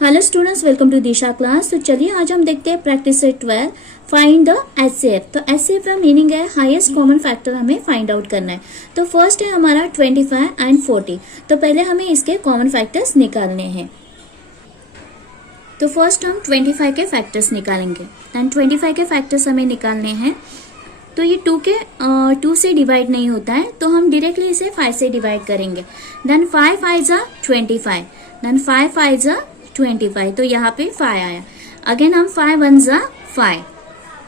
Hello students, welcome to Disha class. तो चलिए आज हम देखते हैं practice set 12 find the HCF. तो एचसीएफ का मीनिंग है हाईएस्ट कॉमन फैक्टर हमें फाइंड आउट करना है। तो फर्स्ट है हमारा 25 एंड 40। तो पहले हमें इसके कॉमन फैक्टर्स निकालने हैं। तो फर्स्ट हम 25 के फैक्टर्स निकालेंगे एंड 25 के फैक्टर्स हमें निकालने हैं। तो ये 2 से डिवाइड नहीं होता है, तो हम डायरेक्टली इसे 5 से डिवाइड करेंगे। देन 5 5 जा 25, देन 5 5 जा 25, तो यहाँ पे 5 आया। अगेन हम 5 1 जा 5,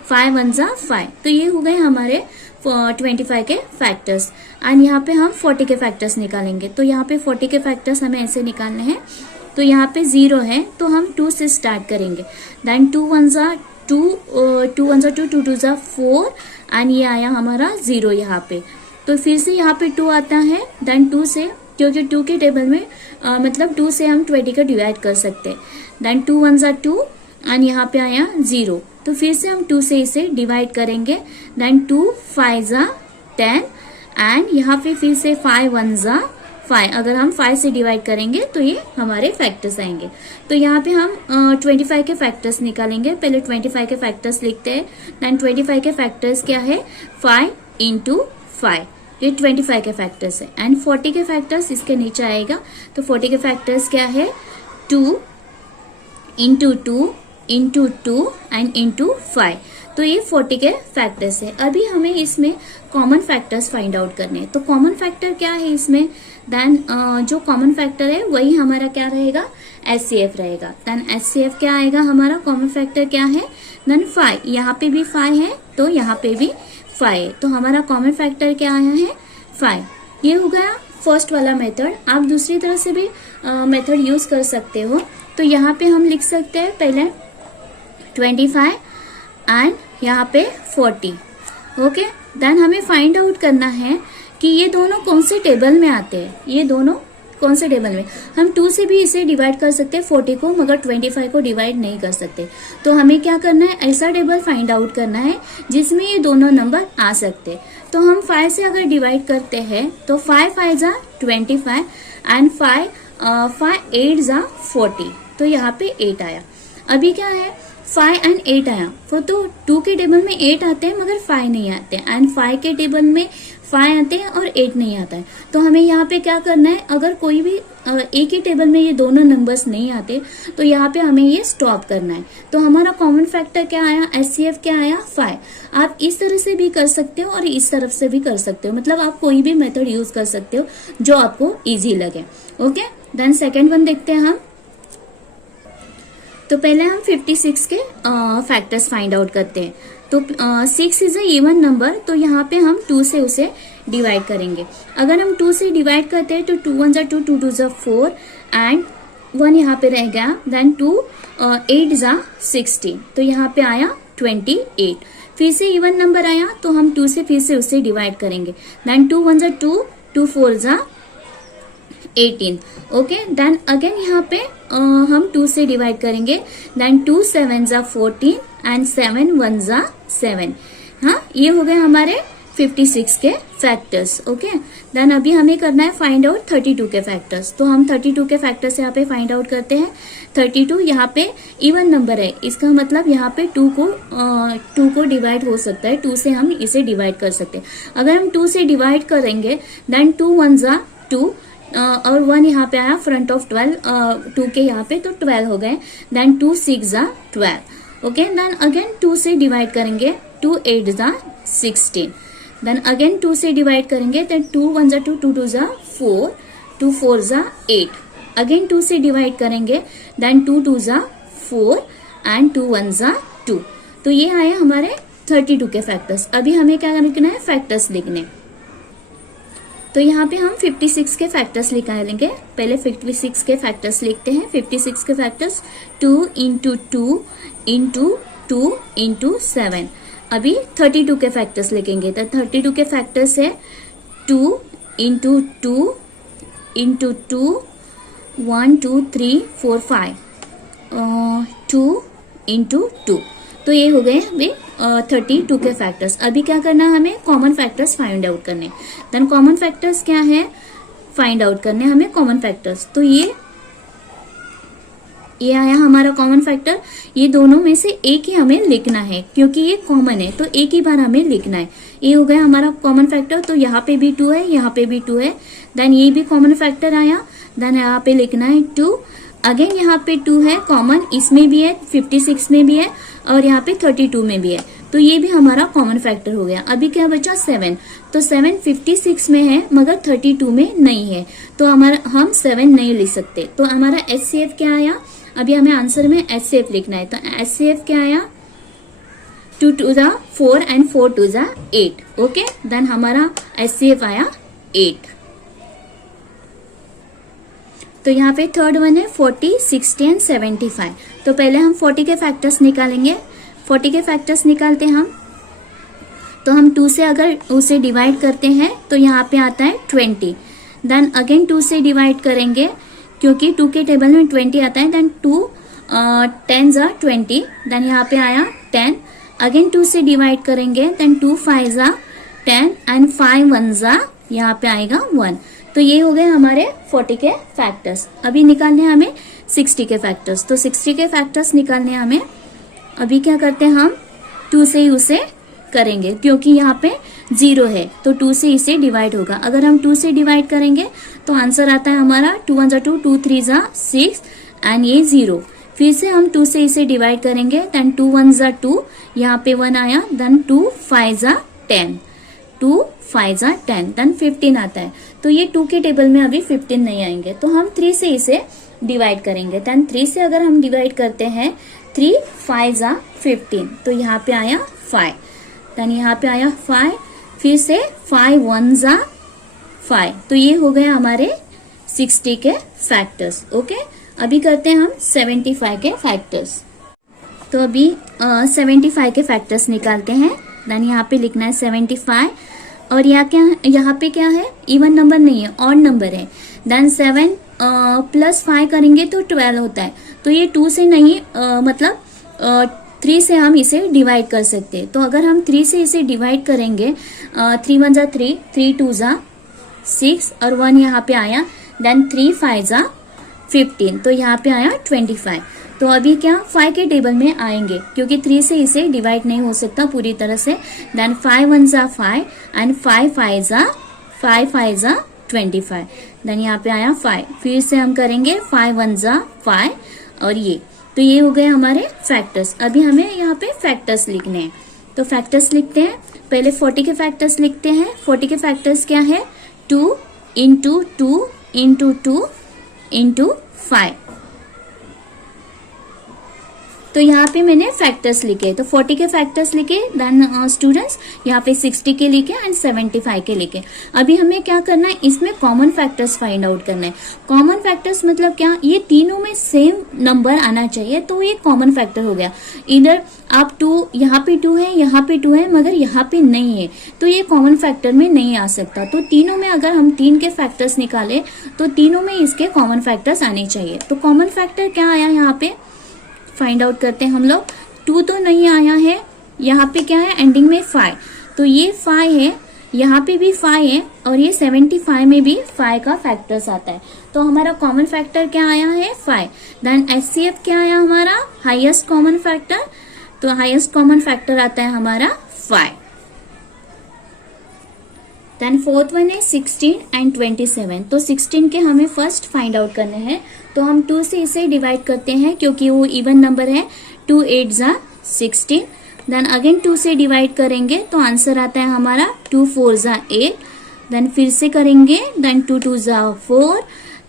5 1 जा 5, तो ये हो गए हमारे 25 के फैक्टर्स। एंड यहाँ पे हम 40 के फैक्टर्स निकालेंगे। तो यहाँ पे 40 के फैक्टर्स हमें ऐसे निकालने हैं। तो यहाँ पे 0 है, तो हम 2 से स्टार्ट करेंगे। देन 2 1 जा 2, 2 1 जा 2, 2 2 जा 4, एंड ये आया हमारा 0 यहाँ पे। तो फिर से यहाँ पे 2 आता है। देन 2 से, क्योंकि 2 के टेबल में मतलब 2 से हम 20 का डिवाइड कर सकते हैं। देन 2 1 जा 2, एंड यहाँ पे आया 0, तो फिर से हम 2 से इसे डिवाइड करेंगे। देन 2 5 जा 10, एंड यहाँ पे फिर से 5 1 जा 5। अगर हम 5 से डिवाइड करेंगे तो ये हमारे फैक्टर्स आएंगे। तो यहाँ पे हम 25 के फैक्टर्स निकालेंगे। पहले 25 के फैक्टर्स लिखते हैं। देन 25 के फैक्टर्स क्या है, 5 इंटू 5, ये 25 के फैक्टर्स है। एंड 40 के फैक्टर्स इसके नीचे आएगा। तो 40 के फैक्टर्स क्या है, 2 इंटू 2 इंटू 2 एंड इंटू 5। तो ये 40 के फैक्टर्स है। अभी हमें इसमें कॉमन फैक्टर्स फाइंड आउट करने हैं। तो कॉमन फैक्टर क्या है इसमें, देन जो कॉमन फैक्टर है वही हमारा क्या रहेगा, एचसीएफ रहेगा। देन एचसीएफ क्या आएगा, हमारा कॉमन फैक्टर क्या है, देन 5। यहाँ पे भी 5 है, तो यहाँ पे भी 5 है, तो हमारा कॉमन फैक्टर क्या आया है, 5। ये हो गया फर्स्ट वाला मेथड। आप दूसरी तरह से भी मेथड यूज कर सकते हो। तो यहाँ पे हम लिख सकते हैं पहले 25 एंड यहाँ पे 40। ओके, देन हमें फाइंड आउट करना है कि ये दोनों कौन से टेबल में आते हैं। ये दोनों कौन से टेबल में, हम 2 से भी इसे डिवाइड कर सकते हैं 40 को, मगर 25 को डिवाइड नहीं कर सकते। तो हमें क्या करना है, ऐसा टेबल फाइंड आउट करना है जिसमें ये दोनों नंबर आ सकते हैं। तो हम 5 से अगर डिवाइड करते हैं तो 5 5 जा 25 एंड 5 8 जा 40, तो यहाँ पे 8 आया। अभी क्या है, 5 एंड 8 आया। वो तो 2 के टेबल में 8 आते हैं मगर 5 नहीं आते, एंड 5 के टेबल में 5 आते हैं और 8 नहीं आता है। तो हमें यहाँ पे क्या करना है, अगर कोई भी एक ही टेबल में ये दोनों नंबर्स नहीं आते तो यहाँ पे हमें ये स्टॉप करना है। तो हमारा कॉमन फैक्टर क्या आया, एचसीएफ क्या आया, 5। आप इस तरह से भी कर सकते हो और इस तरफ से भी कर सकते हो, मतलब आप कोई भी मेथड यूज कर सकते हो जो आपको इजी लगे। ओके, देन सेकेंड वन देखते हैं हम। तो पहले हम 56 के फैक्टर्स फाइंड आउट करते हैं। तो 6 इज अ इवन नंबर, तो यहाँ पे हम 2 से उसे डिवाइड करेंगे। अगर हम 2 से डिवाइड करते हैं तो 2 1 जा 2, 2 2 जा 4 एंड 1 यहाँ पे रह गया। देन 2 8 जा 16, तो यहाँ पे आया 28। फिर से इवन नंबर आया तो हम 2 से फिर से उसे डिवाइड करेंगे। देन 2 1 जा 2, 2 4 जा 18। ओके, देन अगेन यहाँ पे हम 2 से डिवाइड करेंगे। देन 2 7 जा 14 एंड 7 1 जा 7। हाँ, ये हो गए हमारे 56 के फैक्टर्स। ओके, देन अभी हमें करना है फाइंड आउट 32 के फैक्टर्स। तो हम 32 के फैक्टर्स यहाँ पे फाइंड आउट करते हैं। 32 यहाँ पे इवन नंबर है, इसका मतलब यहाँ पे 2 को डिवाइड हो सकता है। 2 से हम इसे डिवाइड कर सकते हैं। अगर हम 2 से डिवाइड करेंगे देन 2 1 जा 2 और 1 यहाँ पे आया फ्रंट ऑफ 12, 2 के यहाँ पे, तो 12 हो गए। देन 2 6 जा 12। ओके, देन अगेन 2 से डिवाइड करेंगे, 2 8 जा 16। देन अगेन 2 से डिवाइड करेंगे, देन 2 1 जा 2, 2 2 जा 4, 2 4 जा 8। अगेन 2 से डिवाइड करेंगे, देन 2 2 जा 4 एंड 2 1 जा 2। तो ये आए हमारे 32 के फैक्टर्स। अभी हमें क्या लिखना है, फैक्टर्स लिखने। तो यहाँ पे हम 56 के फैक्टर्स निकालेंगे। पहले 56 के फैक्टर्स लिखते हैं। 56 के फैक्टर्स 2 इंटू 2 इंटू 2 इंटू 7। अभी 32 के फैक्टर्स लिखेंगे। तो 32 के फैक्टर्स है 2 इंटू 2 इंटू 2 1 2 3 4 5 2 इंटू 2। तो ये हो गए अभी 32 के फैक्टर्स। अभी क्या करना है, हमें कॉमन फैक्टर्स फाइंड आउट करने। देन कॉमन फैक्टर्स क्या है, फाइंड आउट करने हमें कॉमन फैक्टर्स। तो ये ये आया हमारा कॉमन फैक्टर। ये दोनों में से एक ही हमें लिखना है क्योंकि ये कॉमन है, तो एक ही बार हमें लिखना है। ये हो गया हमारा कॉमन फैक्टर, तो यहाँ पे भी 2 है, यहाँ पे भी 2 है। देन ये भी कॉमन फैक्टर आया, देन यहाँ पे लिखना है 2। अगेन यहाँ पे 2 है कॉमन, इसमें भी है, 56 में भी है और यहाँ पे 32 में भी है, तो ये भी हमारा कॉमन फैक्टर हो गया। अभी क्या बचा 7, तो 7 56 में है मगर 32 में नहीं है, तो हमारा हम 7 नहीं लिख सकते। तो हमारा HCF क्या आया, अभी हमें आंसर में HCF लिखना है, तो HCF क्या आया 2 2 जा 4 एंड 4 2 जा 8। ओके, देन हमारा HCF आया 8। तो यहाँ पे थर्ड वन है 40, 60 एंड 75। तो पहले हम 40 के फैक्टर्स निकालेंगे। 40 के फैक्टर्स निकालते हैं हम, तो हम 2 से अगर उसे डिवाइड करते हैं तो यहाँ पे आता है 20। देन अगेन 2 से डिवाइड करेंगे क्योंकि 2 के टेबल में 20 आता है। देन 2 10 जा 20, देन यहाँ पे आया 10। अगेन 2 से डिवाइड करेंगे, देन 2 5 जा 10 एंड 5 1 जा यहाँ पे आएगा 1। तो ये हो गए हमारे 40 के फैक्टर्स। अभी निकालने हैं हमें 60 के फैक्टर्स। तो 60 के फैक्टर्स निकालने हैं हमें। अभी क्या करते हैं हम 2 से ही उसे करेंगे क्योंकि यहाँ पे 0 है, तो 2 से इसे डिवाइड होगा। अगर हम 2 से डिवाइड करेंगे तो आंसर आता है हमारा 2 1 जा 2, 2 3 जा 6 एंड ये 0। फिर से हम 2 से इसे डिवाइड करेंगे, देन 2 1 जा 2, यहाँ पे 1 आया, देन 2 5 जा 10, 2 5 जा 10, देन 15 आता है। तो ये 2 के टेबल में अभी 15 नहीं आएंगे, तो हम 3 से इसे डिवाइड करेंगे। देन 3 से अगर हम डिवाइड करते हैं 3 5 जा 15, तो यहाँ पे आया 5, देन यहाँ पे आया 5, फिर से 5 1 जा 5। तो ये हो गए हमारे 60 के फैक्टर्स। ओके, अभी करते हैं हम 75 के फैक्टर्स। तो अभी 75 के फैक्टर्स निकालते हैं। देन यहाँ पे लिखना है 75 और यहाँ पे क्या है, इवन नंबर नहीं है, ऑड नंबर है। देन 7 प्लस 5 करेंगे तो 12 होता है, तो ये 2 से नहीं मतलब 3 से हम इसे डिवाइड कर सकते हैं। तो अगर हम 3 से इसे डिवाइड करेंगे, 3 1 जा 3, 3 2 जा 6 और 1 यहाँ पे आया, देन 3 5 जा 15, तो यहाँ पे आया 25। तो अभी क्या 5 के टेबल में आएंगे क्योंकि 3 से इसे डिवाइड नहीं हो सकता पूरी तरह से। देन 5 1 जा 5 एंड 5 5 जा 25, देन यहाँ पे आया 5। फिर से हम करेंगे 5 1 जा 5 और ये, तो ये हो गए हमारे फैक्टर्स। अभी हमें यहाँ पे फैक्टर्स लिखने हैं, तो फैक्टर्स लिखते हैं। पहले 40 के फैक्टर्स लिखते हैं। 40 के फैक्टर्स क्या है, 2 इंटू 2 इंटू 2 इंटू 5। तो यहाँ पे मैंने फैक्टर्स लिखे, तो 40 के फैक्टर्स लिखे, देन स्टूडेंट्स यहाँ पे 60 के लिखे एंड 75 के लिखे। अभी हमें क्या करना है, इसमें कॉमन फैक्टर्स फाइंड आउट करना है। कॉमन फैक्टर्स मतलब क्या, ये तीनों में सेम नंबर आना चाहिए, तो ये कॉमन फैक्टर हो गया। इधर आप 2, यहाँ पे 2 है, यहाँ पे 2 है, मगर यहाँ पे नहीं है, तो ये कॉमन फैक्टर में नहीं आ सकता। तो तीनों में अगर हम 3 के फैक्टर्स निकाले तो तीनों में इसके कॉमन फैक्टर्स आने चाहिए। तो कॉमन फैक्टर क्या आया यहाँ पे फाइंड आउट करते हैं हम लोग। 2 तो नहीं आया है, यहाँ पे क्या है एंडिंग में 5, तो ये 5 है, यहाँ पे भी 5 है और ये 75 में भी 5 का फैक्टर्स आता है। तो हमारा कॉमन फैक्टर क्या आया है 5। देन HCF क्या आया हमारा, हाईएस्ट कॉमन फैक्टर, तो हाईएस्ट कॉमन फैक्टर आता है हमारा 5। देन फोर्थ वन है 16 एंड 27। तो 16 के हमें फर्स्ट फाइंड आउट करने हैं, तो हम 2 से इसे डिवाइड करते हैं क्योंकि वो इवन नंबर है। 2 8 जा 16, देन अगेन 2 से डिवाइड करेंगे तो आंसर आता है हमारा 2 4 जा 8, देन फिर से करेंगे, देन 2 2 जा 4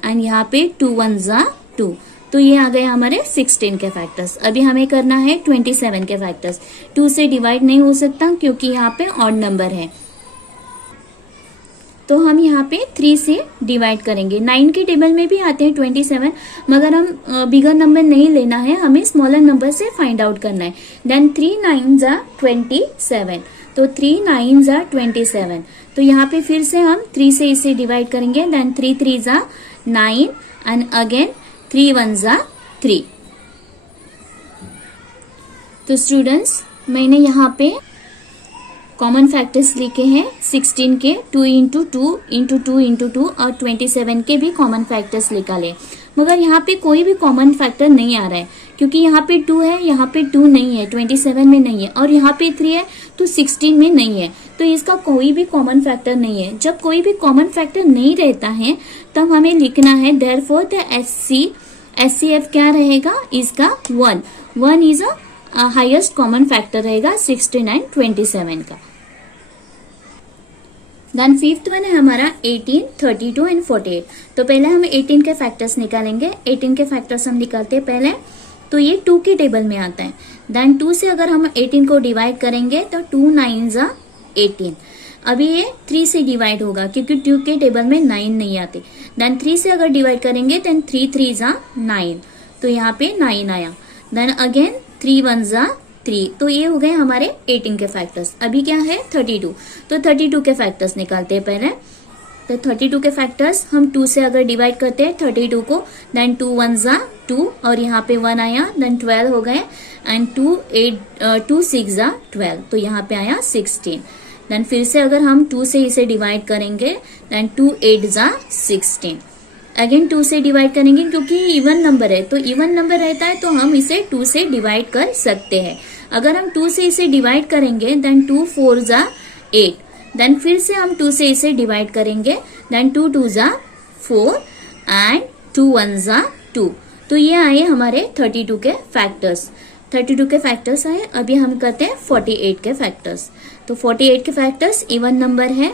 एंड यहाँ पे 2 1 जा 2। तो ये आ गए हमारे 16 के फैक्टर्स। अभी हमें करना है 27 के फैक्टर्स। 2 से डिवाइड नहीं हो सकता क्योंकि यहाँ पे ऑड नंबर है, तो हम यहाँ पे 3 से डिवाइड करेंगे। 9 के टेबल में भी आते हैं 27, मगर हम बिगर नंबर नहीं लेना है, हमें स्मॉलर नंबर से फाइंड आउट करना है। देन 3 9 जा 27, तो 3 9 जा 27। तो यहाँ पे फिर से हम 3 से इसे डिवाइड करेंगे, देन 3 3 जा 9 एंड अगेन 3 1 जा 3। तो स्टूडेंट्स मैंने यहाँ पे कॉमन फैक्टर्स लिखे हैं 16 के, 2 इंटू 2 इंटू 2 इंटू 2 और 27 के भी कॉमन फैक्टर्स निकाले। मगर यहाँ पे कोई भी कॉमन फैक्टर नहीं आ रहा है, क्योंकि यहाँ पे 2 है, यहाँ पे 2 नहीं है, 27 में नहीं है, और यहाँ पे 3 है तो 16 में नहीं है, तो इसका कोई भी कॉमन फैक्टर नहीं है। जब कोई भी कॉमन फैक्टर नहीं रहता है तब हमें लिखना है देयरफॉर द HCF क्या रहेगा, इसका 1 is a highest common factor रहेगा 16 एंड 27 का। देन फिफ्थ वन है हमारा 18, 32 एंड 48। तो पहले हम 18 के फैक्टर्स निकालेंगे। 18 के फैक्टर्स हम निकालते हैं पहले, तो ये 2 के टेबल में आता है। देन 2 से अगर हम 18 को डिवाइड करेंगे तो 2 9 जा 18। अभी ये 3 से डिवाइड होगा क्योंकि 2 के टेबल में 9 नहीं आते। देन 3 से अगर डिवाइड करेंगे देन 3 3 जा 9, तो यहाँ पे 9 आया। देन अगेन 3 1 जा 3, तो ये हो गए हमारे 18 के फैक्टर्स। अभी क्या है 32, तो 32 के फैक्टर्स निकालते हैं पहले। तो 32 के फैक्टर्स हम 2 से अगर डिवाइड करते हैं 32 को, देन 2 1 जा 2 और यहाँ पे 1 आया, देन 12 हो गए, एंड 2 6 जा 12, तो यहाँ पे आया 16। देन फिर से अगर हम 2 से इसे डिवाइड करेंगे देन 2 8 जा 16। अगेन 2 से डिवाइड करेंगे क्योंकि इवन नंबर है, तो इवन नंबर रहता है तो हम इसे 2 से डिवाइड कर सकते हैं। अगर हम 2 से इसे डिवाइड करेंगे देन 2 4 जा 8, देन फिर से हम 2 से इसे डिवाइड करेंगे देन 2 2 जा 4 एंड 2 1 जा 2, तो ये आए हमारे 32 के फैक्टर्स। 32 के फैक्टर्स आए। अभी हम करते हैं 48 के फैक्टर्स। तो 48 के फैक्टर्स इवन नंबर है,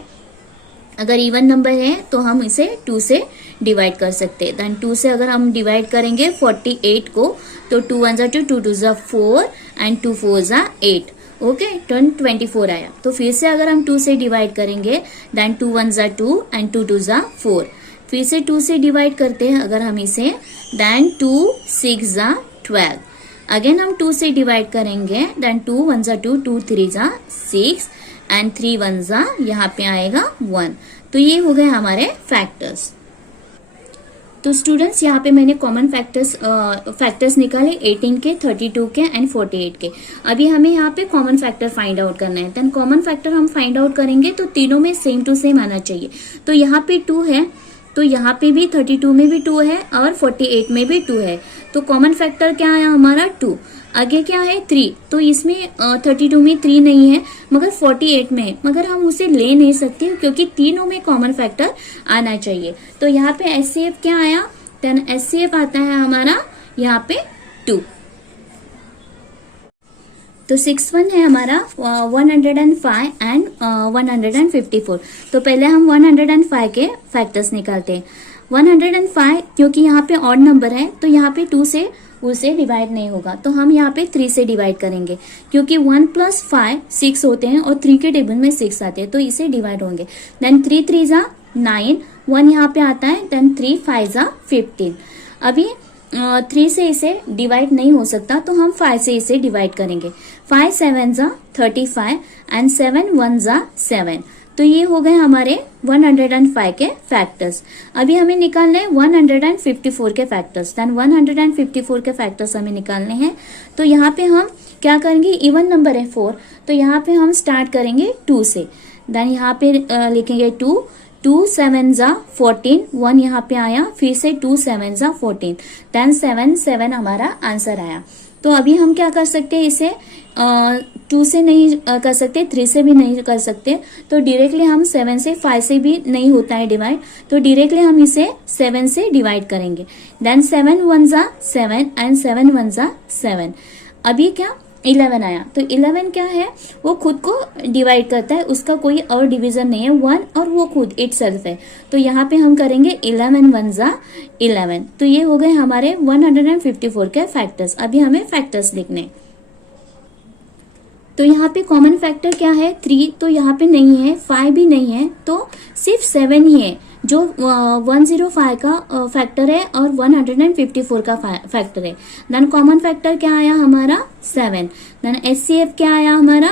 अगर इवन नंबर है तो हम इसे 2 से डिवाइड कर सकते हैं। देन 2 से अगर हम डिवाइड करेंगे 48 को तो 2 1 जा 2, 2 2 जा 4 एंड 2 4 जा 8, ओके, 24 आया। तो फिर से अगर हम 2 से डिवाइड करेंगे देन 2 1 जा 2 एंड 2 2 जा 4, फिर से 2 से डिवाइड करते हैं अगर हम इसे, देन 2 6 जा 12। अगेन हम 2 से डिवाइड करेंगे देन 2 1 जा 2, 2 3 जा 6 एंड 3 1 जा यहाँ पे आएगा 1, तो ये हो गए हमारे फैक्टर्स। तो स्टूडेंट्स यहाँ पे मैंने कॉमन फैक्टर्स निकाले 18 के, 32 के एंड 48 के। अभी हमें यहाँ पे कॉमन फैक्टर फाइंड आउट करना है। देन कॉमन फैक्टर हम फाइंड आउट करेंगे तो तीनों में सेम टू सेम आना चाहिए। तो यहाँ पे 2 है तो यहाँ पे भी 32 में भी 2 है और 48 में भी 2 है, तो कॉमन फैक्टर क्या आया हमारा 2। आगे क्या है 3, तो इसमें 32 में 3 नहीं है मगर 48 में है, मगर हम उसे ले नहीं सकते क्योंकि तीनों में कॉमन फैक्टर आना चाहिए। तो यहाँ पे HCF क्या आया, देन HCF आता है हमारा यहाँ पे 2। तो 6 1 है हमारा 105 एंड 154। तो पहले हम 105 के फैक्टर्स निकालते हैं। 105 क्योंकि यहाँ पे ऑड नंबर है तो यहाँ पे 2 से उसे डिवाइड नहीं होगा, तो हम यहाँ पे 3 से डिवाइड करेंगे क्योंकि 1 + 5 6 होते हैं और 3 के टेबल में 6 आते हैं, तो इसे डिवाइड होंगे। देन 3 3 जा 9, 1 यहाँ पे आता है, देन 3 5 जा 15। अभी 3 से इसे डिवाइड नहीं हो सकता तो हम 5 से इसे डिवाइड करेंगे। 5 7 जा 35 एंड 7 1 जा 7, तो ये हो गए हमारे 105 के फैक्टर्स। अभी हमें निकालने हैं 154 के फैक्टर्स। देन 154 के फैक्टर्स हमें निकालने हैं। तो यहाँ पे हम क्या करेंगे, इवन नंबर है 4, तो यहाँ पे हम स्टार्ट करेंगे 2 से। देन यहाँ पे लिखेंगे 2 7 जा 14, 1 यहाँ पे आया, फिर से 2 7 जा 14, देन 7 7 हमारा आंसर आया। तो अभी हम क्या कर सकते हैं, इसे 2 से नहीं कर सकते, 3 से भी नहीं कर सकते, तो डायरेक्टली हम 7 से 5 से भी नहीं होता है डिवाइड, तो डायरेक्टली हम इसे 7 से डिवाइड करेंगे। देन 7 1 जा 7 एंड 7 1 जा 7। अभी क्या 11 आया, तो 11 क्या है, वो खुद को डिवाइड करता है, उसका कोई और डिवीजन नहीं है, 1 और वो खुद इट सेल्फ है। तो यहाँ पे हम करेंगे 11 1 जा 11। तो ये हो गए हमारे 154 के फैक्टर्स। अभी हमें फैक्टर्स लिखने। तो यहाँ पे कॉमन फैक्टर क्या है 3, तो यहाँ पे नहीं है, 5 भी नहीं है, तो सिर्फ 7 ही है जो 105 का फैक्टर है और 154 का फैक्टर है। देन कॉमन फैक्टर क्या आया हमारा 7। देन HCF क्या आया हमारा,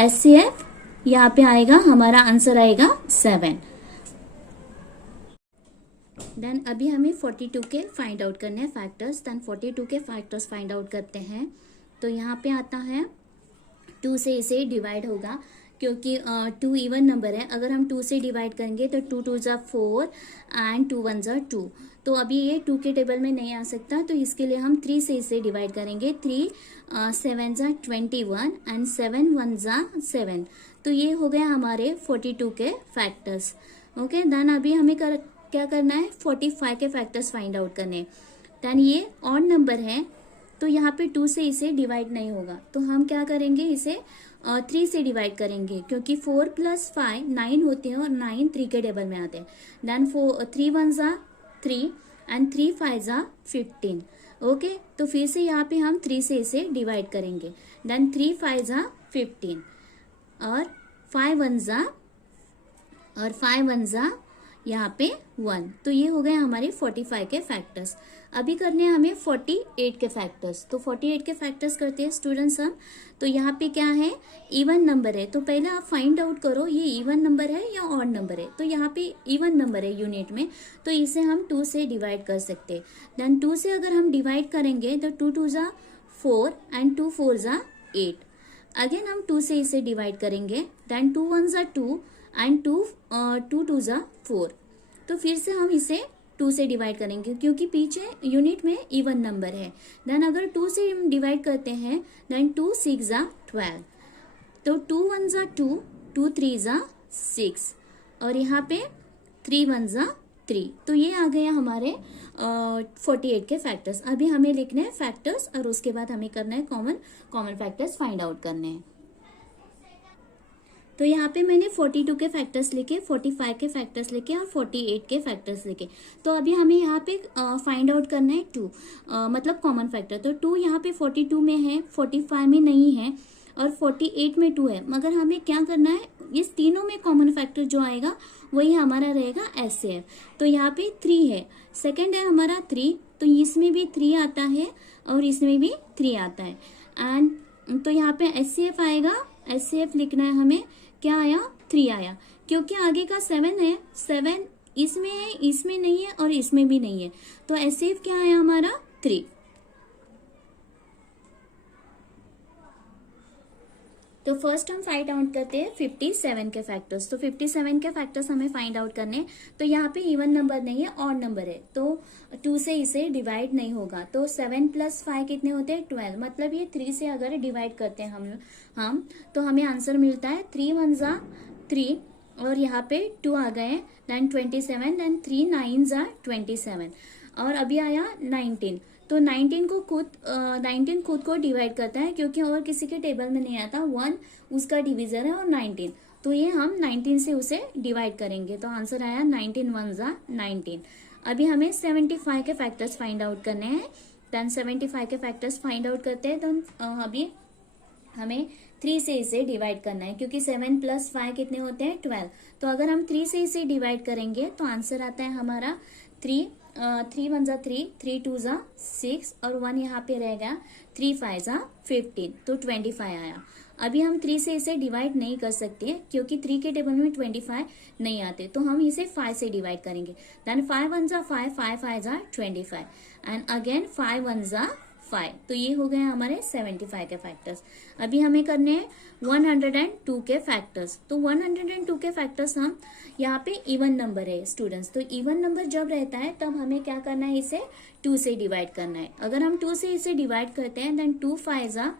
HCF यहाँ पे आएगा, हमारा आंसर आएगा 7। देन अभी हमें 42 के फाइंड आउट करने हैं फैक्टर्स। देन 42 के फैक्टर्स फाइंड आउट करते हैं। तो यहाँ पे आता है 2 से इसे डिवाइड होगा, क्योंकि 2 इवन नंबर है। अगर हम 2 से डिवाइड करेंगे तो 2 2 जा 4 एंड 2 1 जा 2। तो अभी ये 2 के टेबल में नहीं आ सकता, तो इसके लिए हम 3 से इसे डिवाइड करेंगे। 3 7 जा 21 एंड 7 1 जा 7। तो ये हो गया हमारे 42 के फैक्टर्स। ओके, देन अभी हमें क्या करना है, 45 के फैक्टर्स फाइंड आउट करने। देन ये ऑड नंबर है, तो यहाँ पे 2 से इसे डिवाइड नहीं होगा, तो हम क्या करेंगे, इसे 3 से डिवाइड करेंगे, क्योंकि 4 + 5 9 होते हैं और 9 3 के टेबल में आते हैं। देन 3 1 जा 3 एंड 3 5 जा 15। ओके, तो फिर से यहाँ पे हम 3 से इसे डिवाइड करेंगे। देन 3 5 जा 15 और 5 1 जा यहाँ पे 1। तो ये हो गए हमारे 45 के फैक्टर्स। अभी करने हैं हमें 48 के फैक्टर्स। तो 48 के फैक्टर्स करते हैं स्टूडेंट्स हम। तो यहाँ पे क्या है, इवन नंबर है, तो पहले आप फाइंड आउट करो ये इवन नंबर है या ऑड नंबर है। तो यहाँ पे इवन नंबर है यूनिट में, तो इसे हम 2 से डिवाइड कर सकते हैं। देन 2 से अगर हम डिवाइड करेंगे तो 2 2 जा 4 एंड 2 4 जा 8। अगेन हम 2 से इसे डिवाइड करेंगे। देन 2 1 जा 2 एंड 2 2 जा 4। तो फिर से हम इसे 2 से डिवाइड करेंगे, क्योंकि पीछे यूनिट में इवन नंबर है। देन अगर 2 से हम डिवाइड करते हैं, देन 2 6 जा 12। तो 2 1 जा 2, 2 3 जा 6 और यहाँ पे 3 1 जा 3। तो ये आ गया हमारे 48 के फैक्टर्स। अभी हमें लिखने हैं फैक्टर्स और उसके बाद हमें करना है कॉमन फैक्टर्स फाइंड आउट करने हैं। तो यहाँ पे मैंने 42 के फैक्टर्स लिखे, 45 के फैक्टर्स लिखे और 48 के फैक्टर्स लिखे। तो अभी हमें यहाँ पे फाइंड आउट करना है 2, मतलब कॉमन फैक्टर। तो 2 यहाँ पे 42 में है, 45 में नहीं है और 48 में 2 है। मगर हमें क्या करना है, इस तीनों में कॉमन फैक्टर जो आएगा वही हमारा रहेगा SCF। तो यहाँ पे 3 है, सेकेंड है हमारा 3, तो इसमें भी 3 आता है और इसमें भी 3 आता है। एंड तो यहाँ पे SCF आएगा, SCF लिखना है हमें। क्या आया, 3 आया, क्योंकि आगे का 7 है, 7 इसमें है, इसमें नहीं है और इसमें भी नहीं है। तो SCF क्या आया हमारा, 3। तो फर्स्ट हम फाइंड आउट करते हैं 57 के फैक्टर्स। तो 57 के फैक्टर्स हमें फाइंड आउट करने। तो यहाँ पे इवन नंबर नहीं है, ऑड नंबर है, तो 2 से इसे डिवाइड नहीं होगा। तो 7 + 5 कितने होते हैं, 12। मतलब ये 3 से अगर डिवाइड करते हैं हम तो हमें आंसर मिलता है 3 1 जा 3 और यहाँ पे 2 आ गए, देन 27, देन 3 9 जा 27 और अभी आया 19। तो 19 खुद को डिवाइड करता है, क्योंकि और किसी के टेबल में नहीं आता, 1 उसका डिवीजर है और 19, तो ये हम 19 से उसे डिवाइड करेंगे। तो आंसर आया 19 1 जा 19। अभी हमें 75 के फैक्टर्स फाइंड आउट करने हैं। देन 75 के फैक्टर्स फाइंड आउट करते हैं। तो अभी हमें 3 से इसे डिवाइड करना है, क्योंकि 7 + 5 कितने होते हैं, 12। तो अगर हम 3 से इसे डिवाइड करेंगे तो आंसर आता है हमारा 3 1 जा 3, 3 2 जा 6 और 1 यहाँ पे रहेगा, 3 5 जा 15, तो 25 आया। अभी हम 3 से इसे डिवाइड नहीं कर सकते, क्योंकि 3 के टेबल में 25 नहीं आते, तो हम इसे 5 से डिवाइड करेंगे। देन 5 1 जा 5, 5 5 जा 25 एंड अगेन 5 1 जा 5। तो ये हो गए हमारे 75 के फैक्टर्स। अभी हमें करने हैं 102 के फैक्टर्स। तो 102 के फैक्टर्स हम यहाँ पे इवन नंबर है स्टूडेंट्स। तो इवन नंबर जब रहता है तब हमें क्या करना है, इसे 2 से डिवाइड करना है। अगर हम 2 से इसे डिवाइड करते हैं, देन 2 5 जा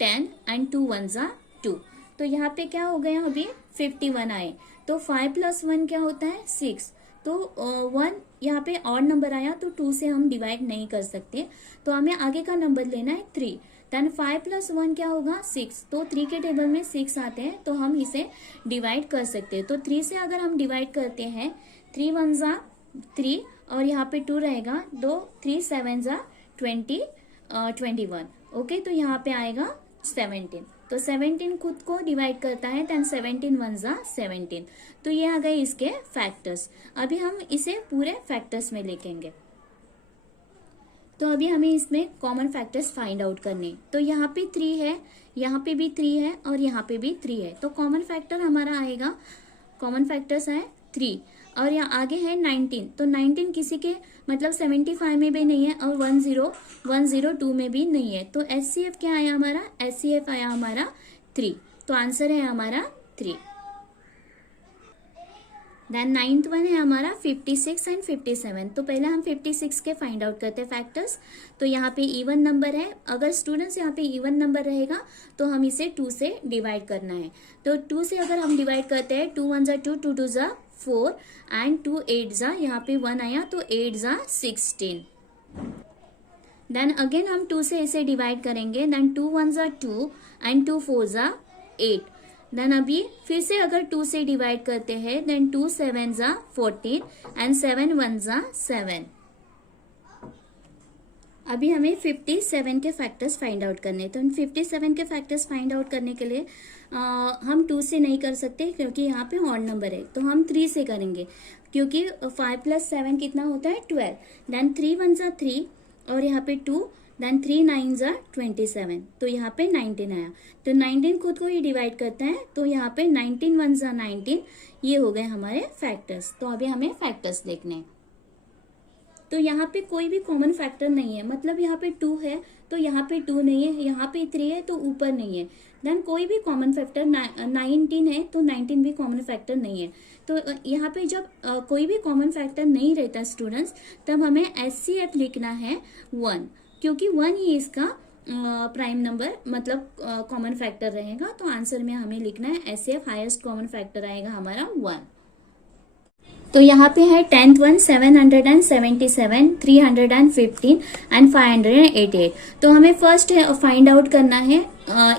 10 एंड 2 1 जा 2। तो यहाँ पे क्या हो गया, अभी 51 आए। तो 5 + 1 क्या होता है, 6। तो 1 यहाँ पे ऑड नंबर आया, तो 2 से हम डिवाइड नहीं कर सकते, तो हमें आगे का नंबर लेना है 3। देन 5 + 1 क्या होगा, 6। तो 3 के टेबल में 6 आते हैं, तो हम इसे डिवाइड कर सकते हैं। तो 3 से अगर हम डिवाइड करते हैं, 3 1 जा 3 और यहाँ पे 2 रहेगा, 2 3 7 जा 21। ओके, तो यहाँ पे आएगा 17। तो 17 खुद को डिवाइड करता है, देन 17 1 जा 17। तो ये आ गए इसके फैक्टर्स। अभी हम इसे पूरे फैक्टर्स में लिखेंगे। तो अभी हमें इसमें कॉमन फैक्टर्स फाइंड आउट करने। तो यहाँ पे 3 है, यहाँ पे भी 3 है और यहाँ पे भी 3 है। तो कॉमन फैक्टर हमारा आएगा, कॉमन फैक्टर्स है 3 और यहाँ आगे है 19। तो 19 किसी के मतलब 75 में भी नहीं है और 102 में भी नहीं है। तो SCF क्या आया हमारा, SCF आया हमारा 3। तो आंसर है हमारा 3। देन नाइन्थ वन है हमारा 56 एंड 57। तो पहले हम 56 के फाइंड आउट करते हैं फैक्टर्स। तो यहाँ पे इवन नंबर है, अगर स्टूडेंट्स यहाँ पे इवन नंबर रहेगा तो हम इसे 2 से डिवाइड करना है। तो 2 से अगर हम डिवाइड करते हैं, 2 1 2, 2 2 4 एंड 2 8 यहाँ पे 1 आया तो 8 16। देन अगेन हम 2 से इसे डिवाइड करेंगे, देन 2 1 2 एंड 2 4 8। देन अभी फिर से अगर 2 से डिवाइड करते हैं, देन 2 7 14 एंड 7 1 7। अभी हमें 57 के फैक्टर्स फाइंड आउट करने हैं। तो 57 के फैक्टर्स फाइंड आउट करने के लिए हम 2 से नहीं कर सकते क्योंकि यहाँ पे ऑड नंबर है, तो हम 3 से करेंगे क्योंकि 5 + 7 कितना होता है 12। देन 3 1 3 और यहाँ पे 2, देन 3 9 27। तो यहाँ पे 19 आया। तो 19 खुद को ही डिवाइड करता है, तो यहाँ पे 19 1 19। ये हो गए हमारे फैक्टर्स। तो अभी हमें फैक्टर्स देखने हैं। तो यहाँ पे कोई भी कॉमन फैक्टर नहीं है, मतलब यहाँ पे 2 है तो यहाँ पे 2 नहीं है, यहाँ पे 3 है तो ऊपर नहीं है। देन कोई भी कॉमन फैक्टर 19 है तो 19 भी कॉमन फैक्टर नहीं है। तो यहाँ पे जब कोई भी कॉमन फैक्टर नहीं रहता स्टूडेंट्स, तब हमें HCF लिखना है 1, क्योंकि 1 ही इसका प्राइम नंबर मतलब कॉमन फैक्टर रहेगा। तो आंसर में हमें लिखना है HCF, हाईएस्ट कॉमन फैक्टर आएगा हमारा 1। तो यहाँ पे है 10th वन 777, 315 एंड 588। तो हमें फर्स्ट फाइंड आउट करना है,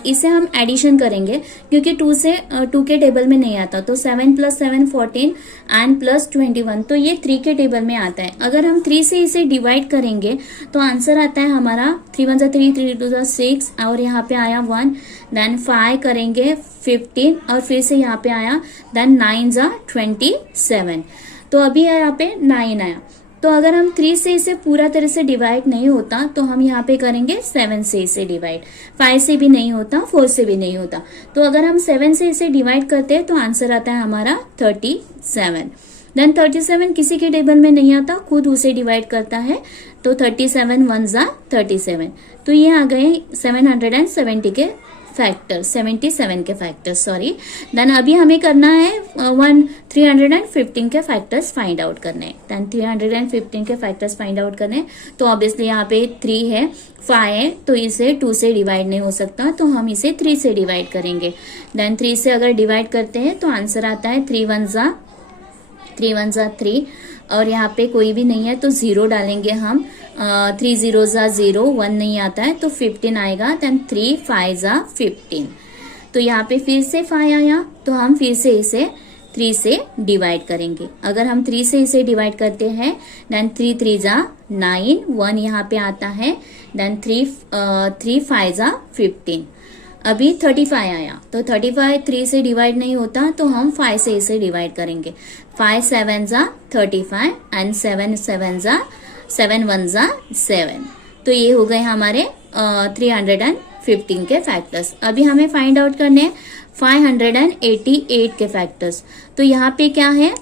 इसे हम एडिशन करेंगे क्योंकि 2 से 2 के टेबल में नहीं आता। तो 7 + 7 14 एंड प्लस 21, तो ये 3 के टेबल में आता है। अगर हम 3 से इसे डिवाइड करेंगे तो आंसर आता है हमारा 3 1 3, 3 2 6 और यहाँ पे आया 1। देन 5 करेंगे 15 और फिर से यहाँ पे आया, देन 9 27। तो अभी यहाँ पे 9 आया। तो अगर हम 3 से इसे पूरा तरह से डिवाइड नहीं होता तो हम यहाँ पे करेंगे 7 से इसे डिवाइड। 5 से भी नहीं होता, 4 से भी नहीं होता। तो अगर हम 7 से इसे डिवाइड करते हैं तो आंसर आता है हमारा 37। देन 37 किसी के टेबल में नहीं आता, खुद उसे डिवाइड करता है। तो 37 1 37। तो ये आ गए 770 के फैक्टर, 77 के फैक्टर्स सॉरी। देन अभी हमें करना है 315 के फैक्टर्स फाइंड आउट करने हैं। देन 315 के फैक्टर्स फाइंड आउट करने, तो ऑब्वियसली यहाँ पे 3 है, 5 है, तो इसे 2 से डिवाइड नहीं हो सकता, तो हम इसे 3 से डिवाइड करेंगे। देन 3 से अगर डिवाइड करते हैं तो आंसर आता है 3 1 3 और यहाँ पे कोई भी नहीं है तो 0 डालेंगे हम। 3 0 0, 1 नहीं आता है तो 15 आएगा। देन 3 5 15। तो यहाँ पे फिर से 5 आया तो हम फिर से इसे 3 से डिवाइड करेंगे। अगर हम 3 से इसे डिवाइड करते हैं, देन 3 3 9, 1 यहाँ पे आता है। देन 3 5 15। अभी 35 आया तो 35 3 से डिवाइड नहीं होता, तो हम 5 से इसे डिवाइड करेंगे। 5 7 35 एंड 7 7 1 7। तो ये हो गए हमारे 315 के फैक्टर्स। अभी हमें फाइंड आउट करने हैं 588 के फैक्टर्स। तो यहाँ पे क्या है,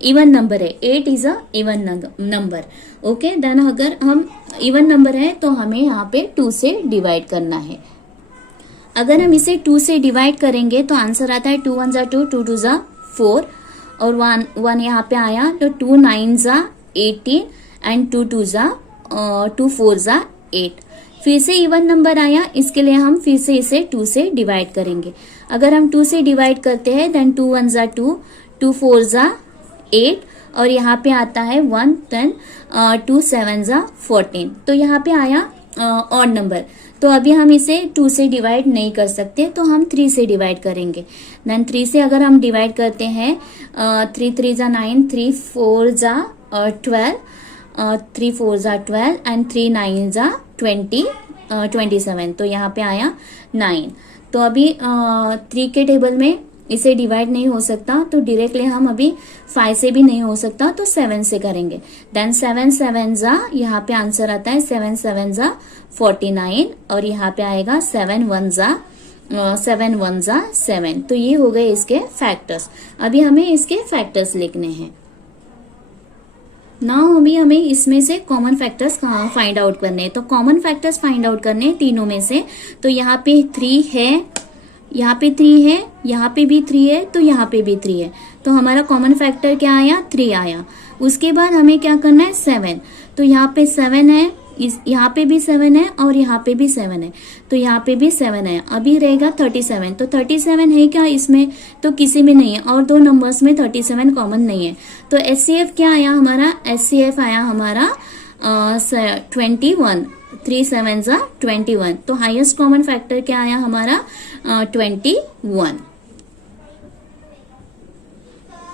इवन नंबर है, 8 is a even number. Okay, then अगर हम इवन नंबर है तो हमें यहाँ पे 2 से डिवाइड करना है। अगर हम इसे 2 से डिवाइड करेंगे तो आंसर आता है 2 1 2, 2 2 4 और 1 यहाँ पे आया। तो 2 9 18 एंड 2 2 4 8। फिर से इवन नंबर आया, इसके लिए हम फिर से इसे 2 से डिवाइड करेंगे। अगर हम 2 से डिवाइड करते हैं, देन 2 1 2, 2 4 8 और यहाँ पे आता है 1। देन 2 7 14। तो यहाँ पे आया ऑड नंबर। तो अभी हम इसे 2 से डिवाइड नहीं कर सकते, तो हम 3 से डिवाइड करेंगे। देन 3 से अगर हम डिवाइड करते हैं, 3 3 9, 3 4 12, 3 4 12 एंड 3 9 27। तो यहाँ पे आया 9। तो अभी 3 के टेबल में इसे डिवाइड नहीं हो सकता, तो डायरेक्टली हम अभी 5 से भी नहीं हो सकता, तो 7 से करेंगे। देन 7 7 यहाँ पे आंसर आता है 7 7 49 और यहाँ पे आएगा 7 1 7। तो ये हो गए इसके फैक्टर्स। अभी हमें इसके फैक्टर्स लिखने हैं। नाउ अभी हमें इसमें से कॉमन फैक्टर्स फाइंड आउट करने हैं। तो कॉमन फैक्टर्स फाइंड आउट करने हैं तीनों में से। तो यहाँ पे 3 है, यहाँ पे 3 है यहाँ पे भी 3 है तो यहाँ पे भी 3 है, तो हमारा कॉमन फैक्टर क्या आया, 3 आया। उसके बाद हमें क्या करना है, 7, तो यहाँ पे 7 है, यहाँ पे भी 7 है और यहाँ पे भी 7 है, तो यहाँ पे भी 7 है। अभी रहेगा 37, तो 37 है क्या इसमें, तो किसी में नहीं है, और दो नंबर्स में 37 कॉमन नहीं है। तो HCF क्या आया हमारा, HCF आया हमारा 21, 3 7 21, तो हाईएस्ट कॉमन फैक्टर क्या आया हमारा 21।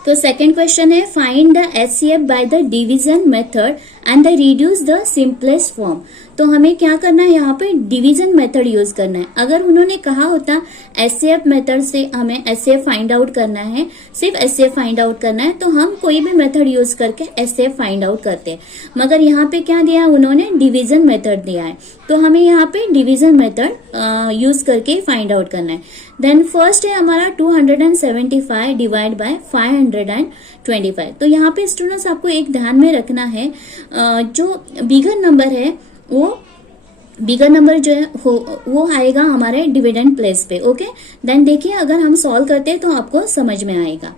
तो सेकेंड क्वेश्चन है, find the HCF by the division method and the reduce the simplest form. तो हमें क्या करना है, यहाँ पे डिवीजन मेथड यूज करना है। अगर उन्होंने कहा होता HCF मेथड से हमें HCF फाइंड आउट करना है, सिर्फ HCF फाइंड आउट करना है, तो हम कोई भी मेथड यूज करके HCF फाइंड आउट करते हैं। मगर यहाँ पे क्या दिया है उन्होंने, डिवीजन मेथड दिया है, तो हमें यहाँ पे डिवीजन मेथड यूज करके फाइंड आउट करना है। देन फर्स्ट है हमारा 275 डिवाइड बाय 525। तो यहाँ पे स्टूडेंट्स आपको एक ध्यान में रखना है, जो बिगर नंबर है वो बिगर नंबर जो है वो आएगा हमारे डिविडेंड प्लेस पे। ओके, देन देखिए अगर हम सॉल्व करते हैं तो आपको समझ में आएगा।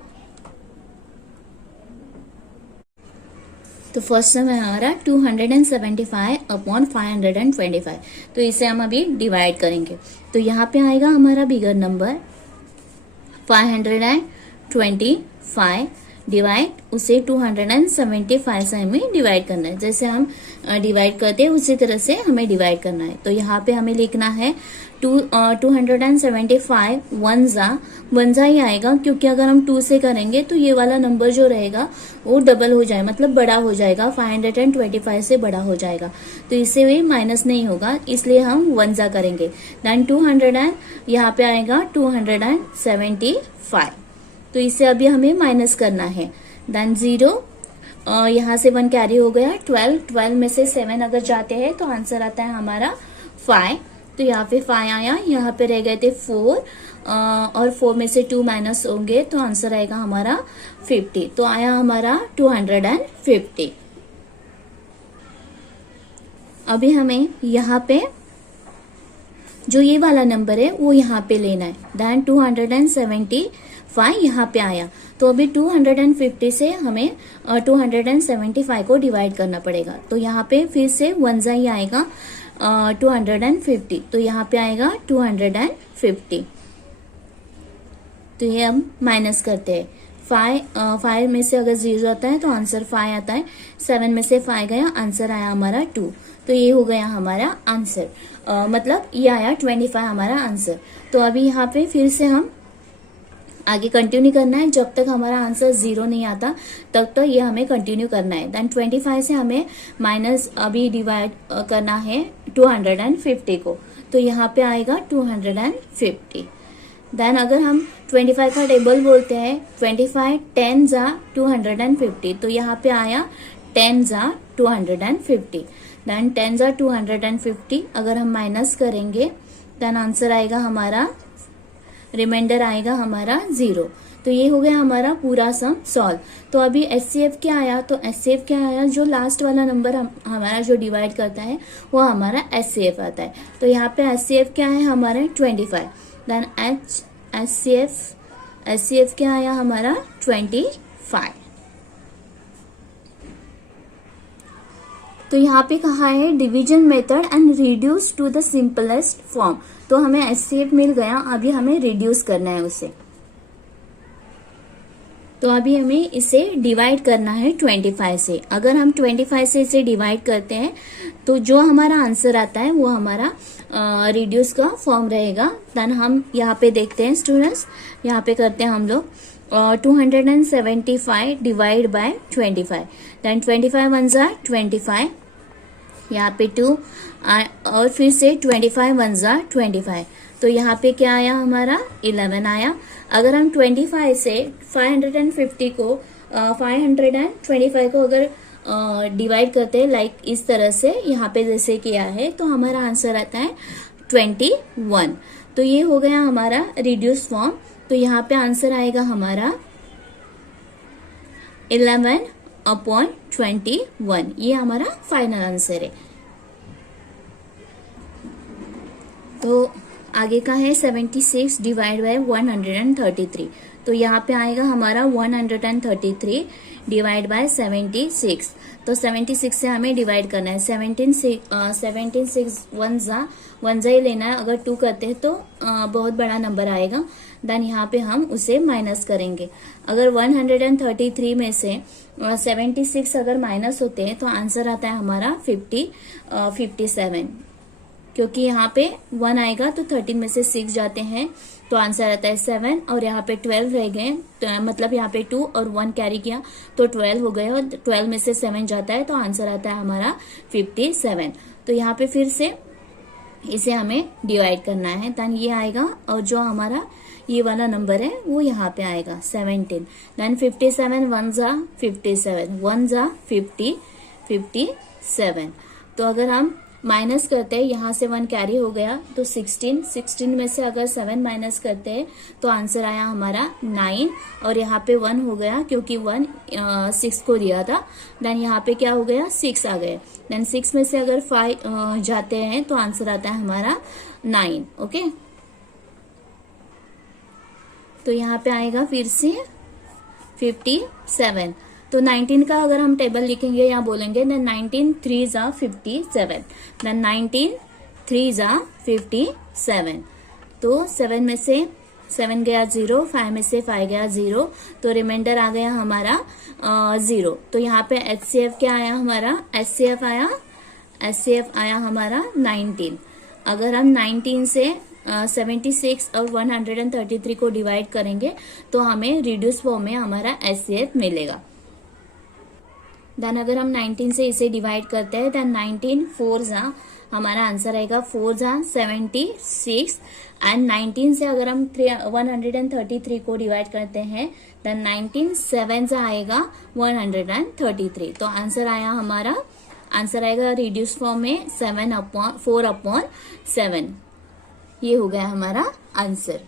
तो फर्स्ट सम है हमारा 275 अपॉन 525, तो इसे हम अभी डिवाइड करेंगे। तो यहाँ पे आएगा हमारा बिगर नंबर 525 डिवाइड उसे 275 से हमें डिवाइड करना है। जैसे हम डिवाइड करते हैं उसी तरह से हमें डिवाइड करना है। तो यहाँ पे हमें लिखना है 275 वन जा ही आएगा, क्योंकि अगर हम 2 से करेंगे तो ये वाला नंबर जो रहेगा वो डबल हो जाए, मतलब बड़ा हो जाएगा, 525 से बड़ा हो जाएगा, तो इससे भी माइनस नहीं होगा, इसलिए हम वन जा करेंगे। देन 200 यहाँ पे आएगा 275, तो इसे अभी हमें माइनस करना है। देन 0 यहाँ से 1 कैरी हो गया, 12 में से 7 अगर जाते हैं तो आंसर आता है हमारा 5, तो यहाँ पे 5 आया, यहाँ पे रह गए थे 4 और 4 में से 2 माइनस होंगे तो आंसर आएगा हमारा 50, तो आया हमारा 250। अभी हमें यहाँ पे जो ये वाला नंबर है वो यहाँ पे लेना है। देन 275 यहाँ पे आया, तो अभी 250 से हमें 275 को डिवाइड करना पड़ेगा। तो यहाँ पे फिर से 1 ही आएगा 250, तो यहाँ पे आएगा 250। तो ये हम माइनस करते हैं, 5 में से अगर 0 आता है तो आंसर 5 आता है, 7 में से 5 गया, आंसर आया हमारा 2, तो ये हो गया हमारा आंसर, मतलब ये आया 25 हमारा आंसर। तो अभी यहाँ पे फिर से हम आगे कंटिन्यू करना है, जब तक हमारा आंसर 0 नहीं आता तब तक ये हमें कंटिन्यू करना है। देन 25 से हमें माइनस अभी डिवाइड करना है 250 को, तो यहाँ पे आएगा 250। देन अगर हम 25 का टेबल बोलते हैं, 25 10 जा 250, तो यहाँ पे आया 10 जा 250। देन 10 जा 250 अगर हम माइनस करेंगे देन आंसर आएगा हमारा, रिमाइंडर आएगा हमारा 0। तो ये हो गया हमारा पूरा सम सॉल्व। तो अभी HCF क्या आया, तो HCF क्या आया, जो लास्ट वाला नंबर हमारा जो डिवाइड करता है वो हमारा HCF आता है। तो यहाँ पे HCF क्या है हमारा 25। देन HCF क्या आया हमारा 25। तो यहाँ पे कहा है division method and reduce to the simplest form, तो हमें HCF मिल गया, अभी हमें रिड्यूस करना है उसे। तो अभी हमें इसे डिवाइड करना है 25 से। अगर हम 25 से इसे डिवाइड करते हैं तो जो हमारा आंसर आता है वो हमारा रिड्यूस का फॉर्म रहेगा। देन हम यहाँ पे देखते हैं स्टूडेंट्स, यहाँ पे करते हैं हम लोग 275 डिवाइड बाय 25। देन 25 1 जा 25, यहाँ पे 2 और फिर से 25 1 जा 25, तो यहाँ पे क्या आया हमारा 11 आया। अगर हम 25 से 550 को 525 को अगर डिवाइड करते हैं लाइक इस तरह से यहाँ पे जैसे किया है, तो हमारा आंसर आता है 21। तो ये हो गया हमारा रिड्यूस फॉर्म। तो यहाँ पे आंसर आएगा हमारा 11/21, ये हमारा फाइनल आंसर है। तो आगे का है 76 डिवाइड बाय 133। तो यहाँ पे आएगा हमारा 133 डिवाइड बाय 76। तो 76 से हमें डिवाइड करना है। 17 6 वन जा ही लेना है। अगर 2 करते हैं तो बहुत बड़ा नंबर आएगा। देन यहाँ पे हम उसे माइनस करेंगे। अगर 133 में से 76 अगर माइनस होते हैं तो आंसर आता है हमारा 57। क्योंकि यहाँ पे 1 आएगा तो 13 में से 6 जाते हैं तो आंसर आता है 7, और यहाँ पे 12 रह गए, तो मतलब यहाँ पे 2 और 1 कैरी किया तो 12 हो गए, और 12 में से 7 जाता है तो आंसर आता है हमारा 57। तो यहाँ पे फिर से इसे हमें डिवाइड करना है। देन ये आएगा, और जो हमारा ये वाला नंबर है वो यहाँ पे आएगा 17। देन 57 1 जा 57, 1 जा 57। तो अगर हम माइनस करते हैं, यहाँ से 1 कैरी हो गया तो 16 में से अगर 7 माइनस करते हैं तो आंसर आया हमारा 9, और यहाँ पे 1 हो गया क्योंकि 1 6 को दिया था। देन यहाँ पे क्या हो गया, 6 आ गए। देन 6 में से अगर 5 जाते हैं तो आंसर आता है हमारा 9। ओके, तो यहाँ पे आएगा फिर से 57। तो 19 का अगर हम टेबल लिखेंगे या बोलेंगे, देन 19 3 जा 57, देन 19 3 जा 57। तो 7 में से 7 गया 0, 5 में से 5 गया 0, तो रिमाइंडर आ गया हमारा 0। तो यहाँ पे HCF क्या आया हमारा, HCF आया हमारा 19। अगर हम 19 से 76 और 133 को डिवाइड करेंगे तो हमें रिड्यूस फॉर्म में हमारा HCF मिलेगा। देन अगर हम 19 से इसे डिवाइड करते हैं, देन 19 4 जा हमारा आंसर आएगा 4 जा 76, एंड 19 से अगर हम 133 को डिवाइड करते हैं, देन 19 7 जा आएगा 133। तो आंसर आएगा रिड्यूस फॉर्म में 4/7। ये हो गया हमारा आंसर।